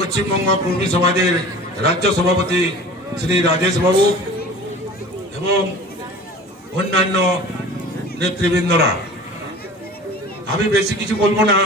পশ্চিমবঙ্গ কর্মী সমাজের রাজ্য সভাপতি শ্রী রাজেশ বাবু এবং অন্যান্য নেতৃবৃন্দরা, আমি বেশি কিছু বলবো না,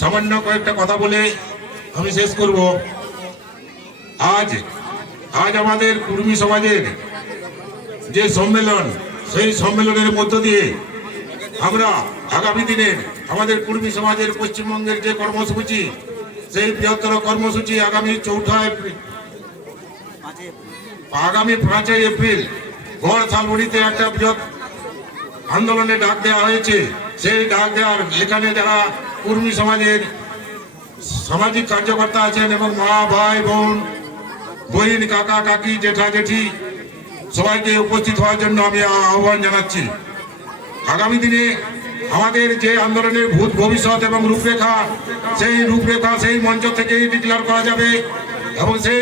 সামান্য কয়েকটা কথা বলে আমি শেষ করব। আজ আমাদের কর্মী সমাজের যে সম্মেলন, সেই সম্মেলনের মধ্য দিয়ে আমরা আগামী দিনের আমাদের কর্মী সমাজের পশ্চিমবঙ্গের যে কর্মসূচি, সেই বৃহত্তর কর্মসূচি আগামী 5ই এপ্রিল গড় শালবনীতে একটা বৃহৎ আন্দোলনে ডাক দেওয়া হয়েছে। সেই ডাক দেওয়ার এখানে যারা কর্মী সমাজের সামাজিক কার্যকর্তা আছেন এবং মা, ভাই, বোন, বহিন, কাকা, কাকি, জেঠা, জেঠি সবাইকে উপস্থিত হওয়ার জন্য আমি আহ্বান জানাচ্ছি। আগামী দিনে আমাদের যে আন্দোলনের ভূত ভবিষ্যৎ এবং রূপরেখা, সেই মঞ্চ থেকেই ডিক্লেয়ার করা যাবে এবং সেই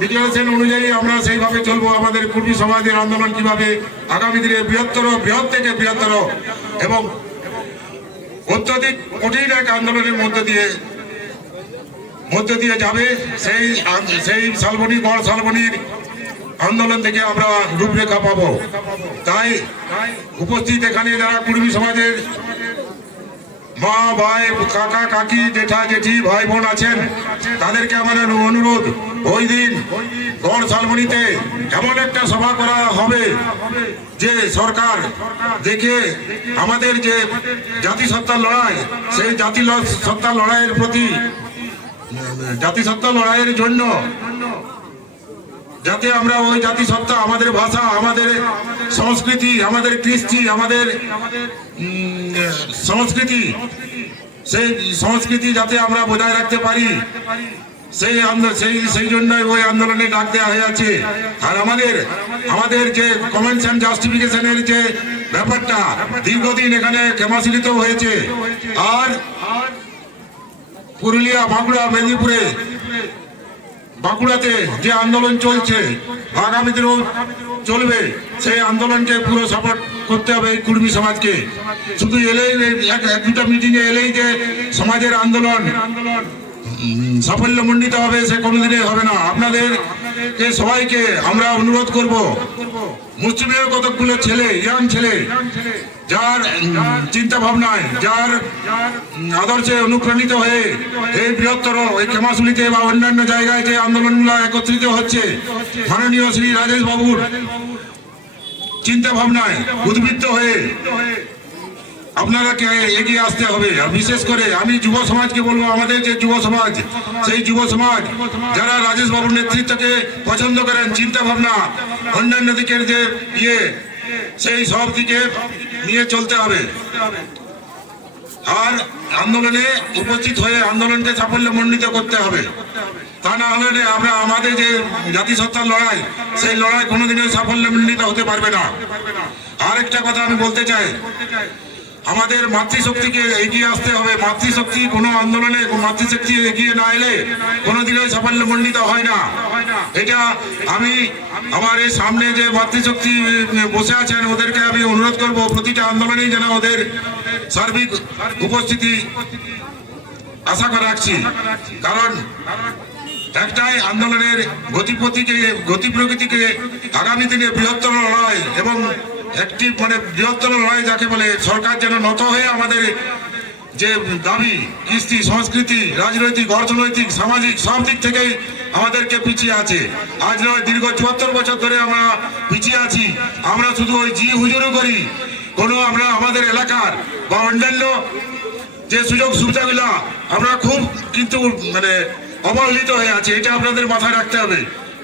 ডিক্লারেশন অনুযায়ী আমরা সেইভাবে চলবো। আমাদের কর্মী সমাজের আন্দোলন কিভাবে আগামী দিনে বৃহৎ থেকে বৃহত্তর এবং অত্যধিক কঠিন এক আন্দোলনের মধ্য দিয়ে যাবে, সেই শালবনী গড় শালবনীর আন্দোলন থেকে আমরা রূপরেখা পাবো। তাই উপস্থিত এখানে যারা কর্মী সমাজের মা, ভাই, কাকা, কাকি, জেঠা, জেঠি, ভাই, বোন আছেন, তাদেরকে আমাদের অনুরোধ, ওই দিন গড় শালবনীতে এমন একটা সভা করা হবে যে সরকার দেখে আমাদের যে জাতিসত্তার লড়াই, সেই জাতিসত্তার লড়াইয়ের জন্য যাতে আমরা ওই জাতিসত্তা, আমাদের ভাষা, আমাদের সংস্কৃতি, আমাদের কৃষ্টি, আমাদের সেই সংস্কৃতি যাতে আমরা বজায় রাখতে পারি, সেই জন্যই ওই আন্দোলনে ডাক দেওয়া হয়েছে। আর আমাদের যে কমেন্টস অ্যান্ড জাস্টিফিকেশনের যে ব্যাপারটা দীর্ঘদিন এখানে ক্ষমাশীলিত হয়েছে, আর পুরুলিয়া, বাঁকুড়া, মেদিনীপুরে, বাঁকুড়াতে যে আন্দোলন চলছে, আগামী দিনেও চলবে, সেই আন্দোলনকে পুরো সাপোর্ট করতে হবে এই কর্মী সমাজকে। শুধু এলেই দুটা মিটিংয়ে এলেই যে সমাজের আন্দোলন সাফল্যমণ্ডিত হবে, সে কোনোদিনই হবে না। আপনাদেরকে সবাইকে আমরা অনুরোধ করব, মুসলিমের কতগুলো ছেলে, ইয়াং ছেলে, যার চিন্তা ভাবনায়, যার আদর্শে অনুপ্রাণিত হয়ে এই বৃহত্তর এই ক্ষমাশুলিতে বা অন্যান্য জায়গায় যে আন্দোলনগুলো একত্রিত হচ্ছে, মাননীয় শ্রী রাজেশ বাবুর চিন্তা ভাবনায় উদ্বুদ্ধ হয়ে আপনারাকে এগিয়ে আসতে হবে। আর বিশেষ করে আমি যুব সমাজকে বলবো, আমাদের যে যুব সমাজ, সেই যুব সমাজ যারা রাজেশ বাবুর নেতৃত্বকে পছন্দ করেন, চিন্তা ভাবনা অন্যান্য দিকের যে সেই সব দিকে নিয়ে চলতে হবে। আর আন্দোলনে উপস্থিত হয়ে আন্দোলনকে সাফল্যমণ্ডিত করতে হবে। তা না হলে আমরা আমাদের যে জাতিসত্তার লড়াই, সেই লড়াই কোনোদিনও সাফল্যমণ্ডিত হতে পারবে না। আরেকটা কথা আমি বলতে চাই, আমাদের মাতৃশক্তিকে এগিয়ে আসতে হবে। মাতৃশক্তি কোনো আন্দোলনে মাতৃশক্তি এগিয়ে না এলে কোনোদিনই সাফল্যমণ্ডিত হয় না। এটা আমি আমার এই সামনে যে মাতৃশক্তি বসে আছেন, ওদেরকে আমি অনুরোধ করব, প্রতিটা আন্দোলনেই যেন ওদের সার্বিক উপস্থিতি আশা করে রাখছি। কারণ একটাই আন্দোলনের গতি প্রকৃতিকে আগামী দিনে বৃহত্তর লড়াই এবং একটি বৃহত্তর লড়াই যাকে বলে, সরকার যেন নত হয়ে আমাদের যে দাবি, কৃষ্টি, সংস্কৃতি, রাজনৈতিক, অর্থনৈতিক, সামাজিক সব দিক থেকেই আমাদেরকে পিছিয়ে আছে। আজ নয়, দীর্ঘ 74 বছর ধরে আমরা পিছিয়ে আছি। আমরা শুধু ওই হুজুরও করি, আমরা আমাদের এলাকার বা অন্যান্য যে সুযোগ সুবিধাগুলো আমরা খুব কিন্তু অবহেলিত হয়ে আছে। এটা আপনাদের মাথায় রাখতে হবে।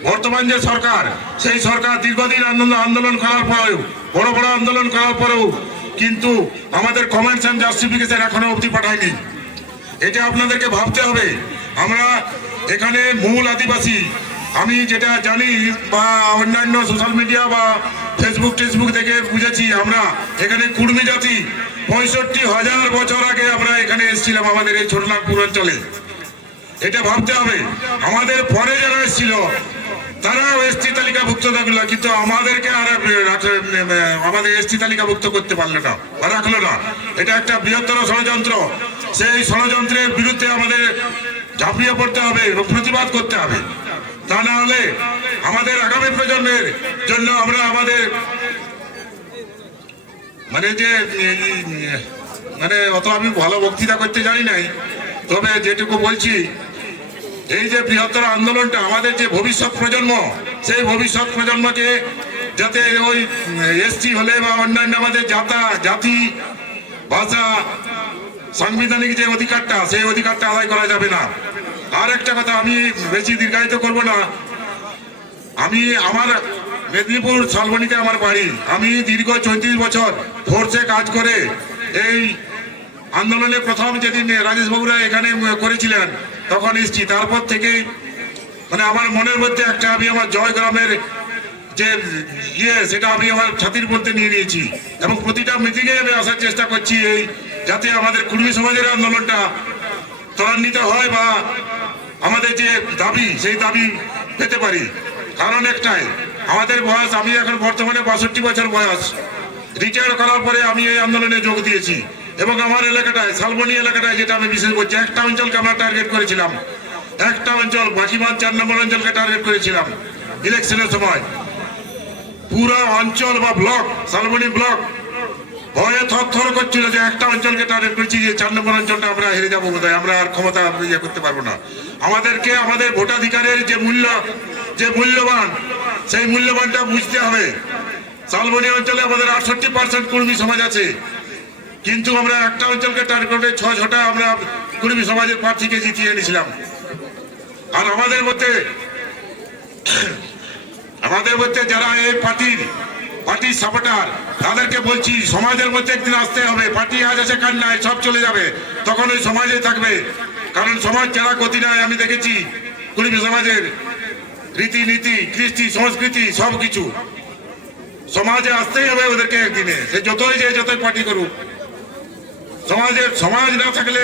বর্তমান যে সরকার, সেই সরকার দীর্ঘদিন আন্দোলন করার পরেও, বড় বড় আন্দোলন করার পরেও কিন্তু আমাদের কমেন্টস অ্যান্ড জাস্টিফিকেশন এখনো অবধি পাঠায়নি। এটা আপনাদেরকে ভাবতে হবে। আমরা এখানে মূল আদিবাসী, আমি যেটা জানি বা অন্যান্য সোশ্যাল মিডিয়া বা ফেসবুক থেকে বুঝেছি, আমরা এখানে কুর্মী জাতি 65,000 বছর আগে আমরা এখানে এসেছিলাম আমাদের এই ছোটনাগপুর অঞ্চলে। এটা ভাবতে হবে। আমাদের পরে যারা এসেছিল তারাও এসটি তালিকাভুক্ত থাকলো, কিন্তু আমাদেরকে আর আমাদের এসটি তালিকাভুক্ত করতে পারলো না, রাখলো না। এটা একটা বৃহত্তর ষড়যন্ত্র। সেই ষড়যন্ত্রের বিরুদ্ধে আমাদের ঝাঁপিয়ে পড়তে হবে এবং প্রতিবাদ করতে হবে। তা না হলে আমাদের আগামী প্রজন্মের জন্য আমরা আমাদের অত আমি ভালো বক্তৃতা করতে জানি নাই, তবে যেটুকু বলছি, এই যে বৃহত্তর আন্দোলনটা আমাদের যে ভবিষ্যৎ প্রজন্ম, সেই ভবিষ্যৎ প্রজন্মকে যাতে ওই এসটি হলে বা অন্যান্য আমাদের জাতি ভাষা সাংবিধানিক যে অধিকারটা, সেই অধিকারটা আদায় করা যাবে না। আর একটা কথা, আমি বেশি দীর্ঘায়িত করব না। আমার মেদিনীপুর শালবনীতে আমার বাড়ি। আমি দীর্ঘ 34 বছর ফোর্সে কাজ করে এই আন্দোলনে প্রথম যেদিন রাজেশ বাবুরা এখানে করেছিলেন তখন এসছি। তারপর থেকে আমার মনের মধ্যে একটা, আমি আমার জয়গ্রামের যে সেটা আমি আমার ছাতির মধ্যে নিয়ে নিয়েছি এবং প্রতিটা মিটিংয়ে আমি আসার চেষ্টা করছি এই যাতে আমাদের কুর্মী সমাজের আন্দোলনটা ত্বরান্বিত হয় বা আমাদের যে দাবি সেই দাবি পেতে পারি। কারণ একটাই, আমাদের বয়স, আমি এখন বর্তমানে 62 বছর বয়স। রিটায়ার করার পরে আমি এই আন্দোলনে যোগ দিয়েছি এবং আমার এলাকাটায়, শালবনী এলাকাটায়, যেটা আমি বিশেষ বলছি, একটা অঞ্চলকে আমরা টার্গেট করেছিলাম, একটা অঞ্চল বাকিমান 4 নম্বর অঞ্চলকে টার্গেট করেছিলাম ইলেকশনের সময়। পুরো অঞ্চল বা ব্লক, শালবনী ব্লক ভয়ে থরথর করছিল যে একটা অঞ্চলকে টার্গেট করেছি, যে 4 নম্বর অঞ্চলটা আমরা হেরে যাবো বোধহয়, আমরা আর ক্ষমতা করতে পারবো না। আমাদেরকে আমাদের ভোটাধিকারের যে মূল্যবান, সেই মূল্যবানটা বুঝতে হবে। শালবনী অঞ্চলে আমাদের 68% কুর্মী সমাজ আছে, কিন্তু আমরা একটা অঞ্চলকে টার্গেট করে 6টা আমরা কুর্মী সমাজের প্রার্থীকে জিতিয়ে এনেছিলাম। আর আমাদের মধ্যে যারা এই পার্টির সাপোর্টার, তাদেরকে বলছি সমাজের মধ্যে একদিন আসতে হবে। পার্টি আজ আছে কাল নাই, সব চলে যাবে, তখন ওই সমাজে থাকবে। কারণ সমাজ যারা গতি নেয়, আমি দেখেছি কুর্মী সমাজের রীতিনীতি, কৃষ্টি, সংস্কৃতি সবকিছু সমাজে আসতেই হবে ওদেরকে একদিনে। সে যতই পার্টি করুক, সমাজ না থাকলে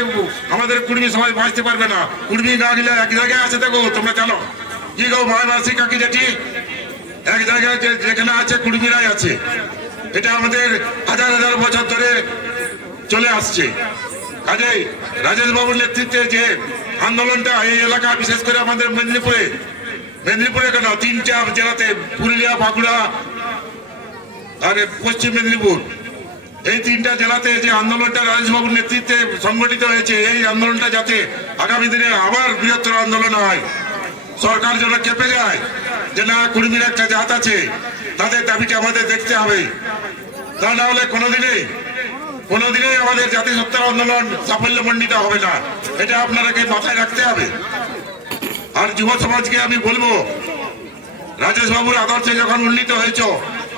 আমাদের কুর্মী সমাজ বাঁচতে পারবে না। কুর্মী না গেলে এক জায়গায় আছে, দেখো তোমরা জানো কি গো, ভাই মাসি কাকি জেঠি এক জায়গায় যেখানে আছে কুর্মীরাই আছে। এটা আমাদের হাজার হাজার বছর ধরে চলে আসছে। কাজেই রাজেশ বাবুর নেতৃত্বে যে আন্দোলনটা এই এলাকা, বিশেষ করে আমাদের মেদিনীপুরে কেন 3টা জেলাতে, পুরুলিয়া, বাঁকুড়া আর পশ্চিম মেদিনীপুর, এই 3টা জেলাতে যে আন্দোলনটা রাজেশ বাবুর নেতৃত্বে সংগঠিত হয়েছে, এই আন্দোলনটা যাতে আগামী দিনে আবার বৃহত্তর আন্দোলন হয়, সরকার যেন কেঁপে যায় যে না, কুর্মীর একটা জাত আছে, তাদের দাবিটা আমাদের দেখতে হবে। তা না হলে কোনোদিনই আমাদের জাতিসত্তার আন্দোলন সাফল্যমণ্ডিত হবে না। এটা আপনারাকে মাথায় রাখতে হবে। আর যুব সমাজকে আমি বলবো, রাজেশ বাবুর আদর্শে যখন উন্নীত হয়েছ,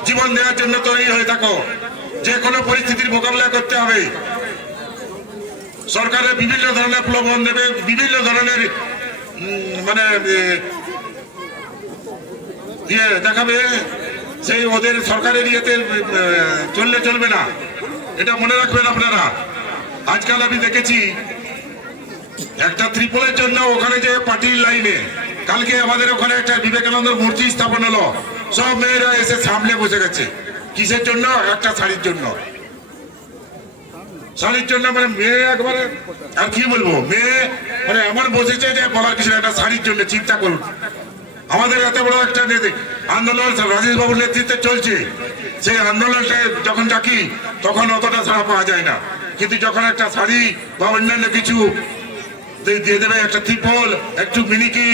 জীবন দেওয়ার জন্য তৈরি হয়ে থাকো। যে কোনো পরিস্থিতির মোকাবিলা করতে হবে। সরকারের বিভিন্ন ধরনের প্রলোভন দেবে, বিভিন্ন ধরনের দেখাবে, সেই ওদের সরকারের ইয়েতে চলবে না। এটা মনে রাখবেন আপনারা। আজকাল আমি দেখেছি একটা ত্রিপলের জন্য ওখানে যে পার্টির লাইনে, কালকে আমাদের ওখানে একটা বিবেকানন্দ মূর্তি স্থাপন হলো, সব মেয়েরা এসে সামনে বসে গেছে। কিসের জন্য? একটা শাড়ির জন্য। মেয়ে একবারে, আর কি বলবো, মেয়ে এমন বসেছে যে বলার কিছু, একটা শাড়ির জন্য। চিন্তা করুন, আমাদের এত বড় একটা আন্দোলন রাজেশ বাবুর নেতৃত্বে চলছে, সেই আন্দোলনটা যখন ডাকি তখন অতটা সাড়া পাওয়া যায় না। কিন্তু যখন একটা শাড়ি বা অন্যান্য কিছু দিয়ে দেবে, একটা ত্রিপল, একটু মিনিকি,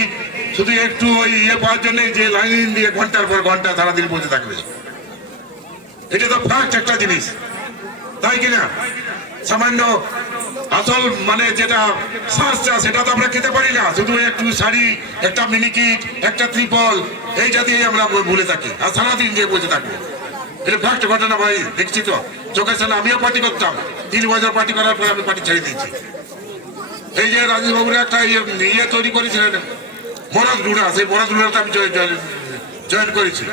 শুধু একটু ওই পাওয়ার জন্য যে লাইন দিয়ে ঘন্টার পর ঘন্টা সারাদিন বসে থাকবে, এটা তো ফ্যাক্ট একটা জিনিস, তাই কিনা? সামান্য আসল যেটা শ্বাসটা, সেটা তো আমরা খেতে পারি না। শুধু একটু শাড়ি, একটা মিনিকিট, একটা ত্রিপল, এইটা দিয়ে আমরা ভুলে থাকি আর সারাদিন দিয়ে বসে থাকবো। এটা ফ্যাক্ট ঘটনা ভাই, দেখছি তো চোখের সামনে। আমিও পার্টি করতাম, 3 বছর পার্টি করার পরে আমি পার্টি ছেড়ে দিয়েছি। এই যে রাজেশ বাবুরা একটা তৈরি করেছিলেন, মরদ রুড়া, সেই মরদ রুড়াতে আমি জয়েন করেছি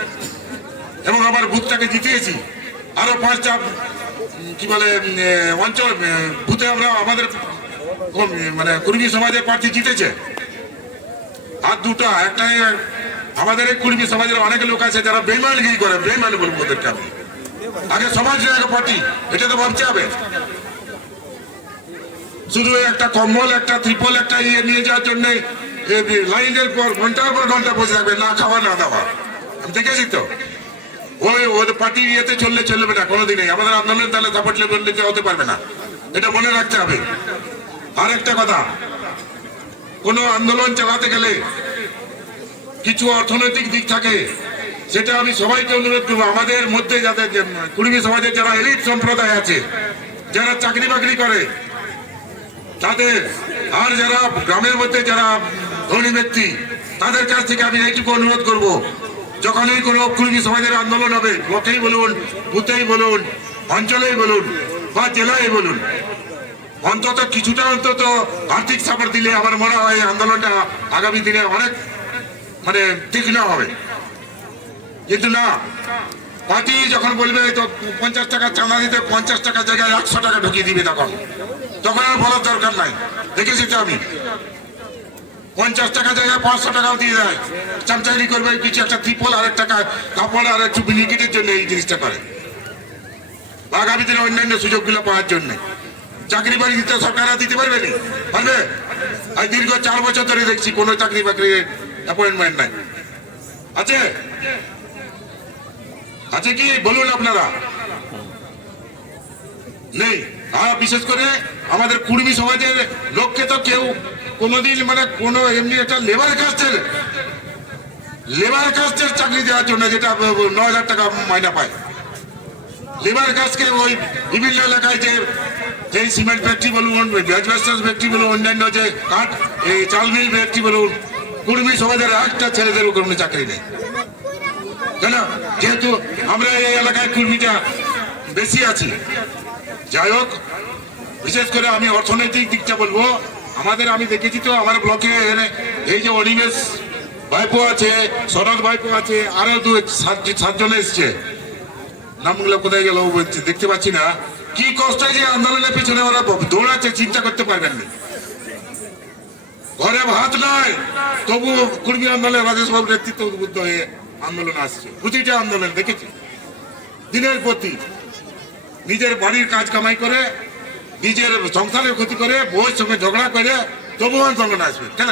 এবং আমার বুথটাকে জিতিয়েছি। আরো 5টা অঞ্চল বুথে আমরা আমাদের কুর্মী সমাজের প্রার্থী জিতেছে। আর 2টা, একটা আমাদের এই কুর্মী সমাজের অনেক লোক আছে যারা বেইমানগিরি করে, বেইমান বলবো ওদেরকে আমি। আগে সমাজ পার্টি, এটা তো ভাবতে হবে। শুধু একটা কম্বল, একটা ত্রিপল, একটা ইয়ে নিয়ে যাওয়ার জন্য লাইনের পর ঘন্টার পর ঘন্টা বসে থাকবে, না খাওয়া না দাওয়া। আমি দেখেছি তো, ওদের পার্টি ইয়েতে চলবে না কোনোদিনই। আমাদের আন্দোলন তাহলে সাপোর্ট লেভেল নিতে হতে পারবে না, এটা মনে রাখতে হবে। আর একটা কথা, কোন আন্দোলন চালাতে গেলে কিছু অর্থনৈতিক দিক থাকে, সেটা আমি সবাইকে অনুরোধ করবো। আমাদের মধ্যে যাদের কুর্মী সমাজের যারা এলিট সম্প্রদায় আছে, যারা চাকরি বাকরি করে তাদের, আর যারা গ্রামের মধ্যে যারা ধনী ব্যক্তি, তাদের কাছ থেকে আমি এইটুকু অনুরোধ করব, যখনই কোনো কুর্মী সমাজের আন্দোলন হবে, ব্লকেই বলুন, বুথেই বলুন, অঞ্চলেই বলুন বা জেলায় বলুন, অন্তত কিছুটা অন্তত আর্থিক সাপোর্ট দিলে আমার মনে হয় আন্দোলনটা আগামী দিনে অনেক তীক্ষ্ণ হবে। কিন্তু না, পার্টি যখন বলবে তো 50 টাকা চাঁদা দিতে, 50 টাকা জায়গায় 100 টাকা ঢুকিয়ে দিবে, তখন আর বলার দরকার নাই। দেখেছি তো আমি, 50 টাকা জায়গায় 500 টাকাও দিয়ে দেয়। চামচাগিরি করবে, কিছু একটা ত্রিপল আর একটা কাপড় আর একটু বিনিকিটের জন্য এই জিনিসটা করে, আগামী দিনে অন্যান্য সুযোগগুলো পাওয়ার জন্য। চাকরি বাকরি দিতে সরকার দিতে পারবে না, পারবে? আর দীর্ঘ 4 বছর ধরে দেখছি কোনো চাকরি বাকরির অ্যাপয়েন্টমেন্ট নাই। আছে আছে কি বলুন আপনারা? নেই। আর বিশেষ করে আমাদের কুর্মী সমাজের লোককে তো কেউ কোনোদিন কোনো এমনি একটা লেবার কাস্টের চাকরি দেওয়ার জন্য, যেটা 9,000 টাকা মাইনা পায়, লেবার কাজকে ওই বিভিন্ন এলাকায় যে সিমেন্ট ফ্যাক্টরি বলুন, অ্যাসবেস্টস ফ্যাক্টরি বলুন, অন্যান্য যে কাঠ, এই চাল মিল ফ্যাক্টরি বলুন, কুর্মী সমাজের একটা ছেলেদের কোনো চাকরি নেই, কেন? যেহেতু আমরা এই এলাকায় কুর্মীটা বেশি আছি। যাই হোক, বিশেষ করে আমি অর্থনৈতিক দিকটা বলবো। আমি দেখেছি তো আমার ব্লকে এই যে অনিমেষ ভাইপো আছে, শরৎ ভাইপো আছে, আরো 7জন এসছে, নামগুলো কোথায় গেল দেখতে পাচ্ছি না। কি কষ্ট যে আন্দোলনের পেছনে ওরা দৌড়াচ্ছে, চিন্তা করতে পারবেন না। ঘরে ভাত নয়, তবু কুর্মী আন্দোলনে রাজেশবাবু নেতৃত্ব উদ্বুদ্ধ হয়ে আন্দোলন আসছে। প্রতিটা আন্দোলন দেখেছি, দিনের প্রতি নিজের বাড়ির কাজ কামাই করে, নিজের সংসারের ক্ষতি করে, বউয়ের সঙ্গে ঝগড়া করে, তবু আন্দোলন আসবে। কেন?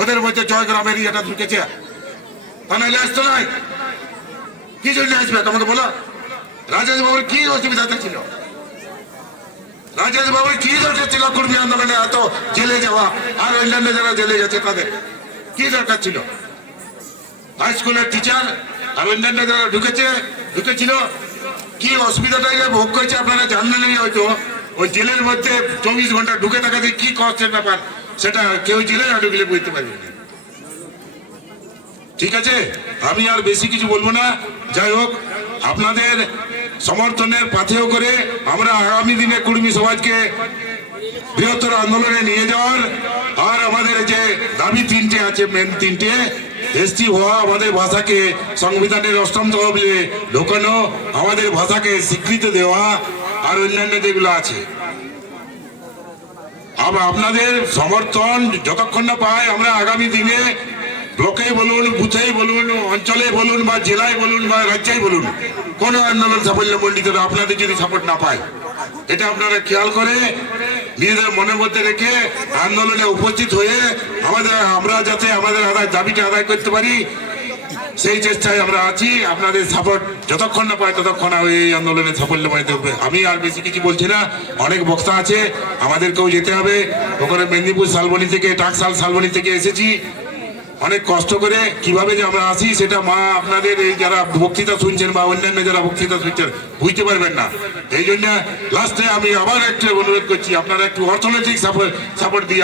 ওদের মধ্যে জয়গ্রামের ইয়েটা ঢুকেছে, তা নাহলে আসতো নাই। কি জন্য আসবে তোমাকে বলো? রাজেশ বাবুর কি অসুবিধাটা ছিল? রাজেশ বাবুর কি দরকার ছিল কুর্মী আন্দোলনে এত জেলে যাওয়া? আর অন্যান্য যারা জেলে গেছে তাদের কি দরকার ছিল? হাই স্কুলের টিচার আর অন্যান্য যারা ঢুকেছিল, কি অসুবিধাটা ভোগ করেছে আপনারা জানলেনই হয়তো। ওই জেলের মধ্যে 24 ঘন্টা ঢুকে থাকাতে কি কষ্টের ব্যাপার, সেটা কেউ জেলে না ঢুকলে বুঝতে পারবেন না। ঠিক আছে, আমি আর বেশি কিছু বলবো না। যাই হোক, আপনাদের সমর্থনের পাথেয় করে আমরা আগামী দিনে কুর্মী সমাজকে বৃহত্তর আন্দোলনে নিয়ে যাওয়ার, আর আমাদের যে দাবি 3টে আছে, মেন 3টে, এসটি হওয়া, আমাদের ভাষাকে সংবিধানের 8ম তহবিলে ঢোকানো, আমাদের ভাষাকে স্বীকৃতি দেওয়া, আর অন্যান্য যেগুলো আছে। আপনাদের সমর্থন যতক্ষণ না পাই, আমরা আগামী দিনে ব্লকে বলুন, বুথেই বলুন, অঞ্চলে বলুন, বা জেলায় বলুন, বা রাজ্যেই বলুন, কোনো আন্দোলন সাফল্যমণ্ডিত আপনাদের যদি সাপোর্ট না পায়, এটা আপনারা খেয়াল করে নিজেদের মনের মধ্যে রেখে আন্দোলনে উপস্থিত হয়ে আমরা যাতে আমাদের দাবিটা আদায় করতে পারি, সেই চেষ্টায় আমরা আছি। আপনাদের সাপোর্ট যতক্ষণ না পায় ততক্ষণ এই আন্দোলনে সাফল্যমণ্ডিত হবে। আমি আর বেশি কিছু বলছি না, অনেক বক্তা আছে, আমাদেরকেও যেতে হবে। ওখানে মেদিনীপুর শালবনী থেকে, টাকশাল শালবনী থেকে এসেছি, অনেক কষ্ট করে। কিভাবে যে আমরা আসি সেটা আপনাদের এই যারা বক্তৃতা শুনছেন বা অন্যান্য যারা বক্তৃতা শুনছেন বুঝতে পারবেন না। এই জন্য লাস্টে আমি আবার একটু অনুরোধ করছি, আপনারা একটু অর্থনৈতিক সাপোর্ট দিয়ে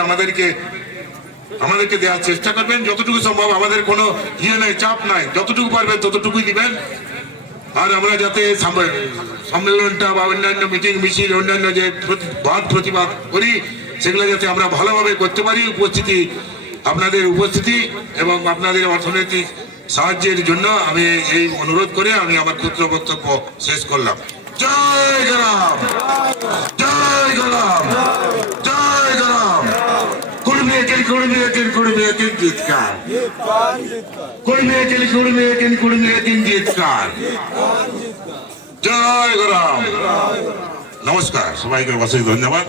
আমাদেরকে দেওয়ার চেষ্টা করবেন যতটুকু সম্ভব। আমাদের কোনো নেই, চাপ নাই, যতটুকু পারবেন ততটুকুই দিবেন। আর আমরা যাতে সম্মেলনটা বা অন্যান্য মিটিং মিছিল, অন্যান্য যে প্রতিবাদ করি, সেগুলো যাতে আমরা ভালোভাবে করতে পারি। আপনাদের উপস্থিতি এবং আপনাদের অর্থনৈতিক সাহায্যের জন্য আমি এই অনুরোধ করে আমি আমার ক্ষুদ্র বক্তব্য শেষ করলাম। জয় গরাম, জয় গরাম, জয় গরাম। কুর্মী জিতকার, কুর্মী জিতকার। জয় গরাম। নমস্কার, সবাইকে অশেষ ধন্যবাদ।